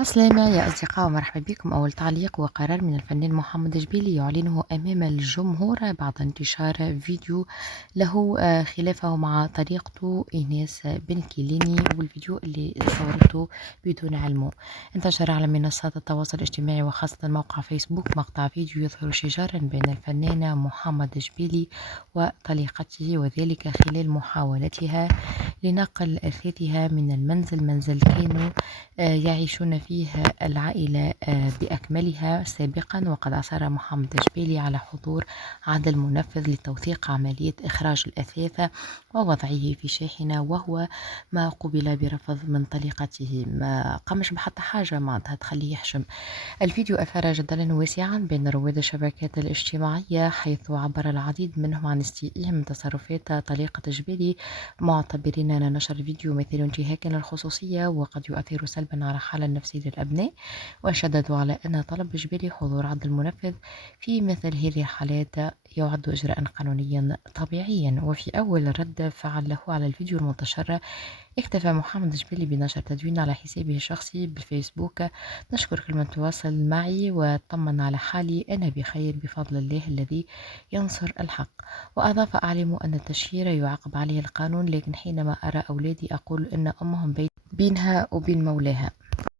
عسلامة يا أصدقاء ومرحبا بكم. أول تعليق وقرار من الفنان محمد جبيلي يعلنه أمام الجمهور بعد انتشار فيديو له خلافه مع طريقته إيناس بن كيليني، والفيديو اللي صورته بدون علمه انتشر على منصات التواصل الاجتماعي وخاصة موقع فيسبوك مقطع فيديو يظهر شجارا بين الفنان محمد جبيلي وطليقته، وذلك خلال محاولتها لنقل أثاثها من منزل كانوا يعيشون فيه العائلة بأكملها سابقا. وقد أصر محمد جبيلي على حضور عدل منفذ لتوثيق عملية إخراج الأثاث ووضعه في شاحنة، وهو ما قُبل برفض من طليقته، ما قامش بحتى حاجة معناتها تخليه يحشم. الفيديو أثار جدلا واسعا بين رواد الشبكات الاجتماعية، حيث عبر العديد منهم عن استيائهم من تصرفات طليقة جبيلي، معتبرين أن نشر الفيديو مثل انتهاك للخصوصية وقد يؤثر سلبا على الحالة النفسية للأبناء، وشددوا على أن طلب جبيلي حضور عدل المنفذ في مثل هذه الحالات يعد إجراء قانونيا طبيعيا. وفي أول رد فعل له على الفيديو المنتشر، اكتفى محمد جبيلي بنشر تدوين على حسابه الشخصي بالفيسبوك: نشكر كل من تواصل معي وطمن على حالي، أنا بخير بفضل الله الذي ينصر الحق. وأضاف: أعلم أن التشهير يعاقب عليه القانون، لكن حينما أرى أولادي أقول إن أمهم بينها وبين مولاها.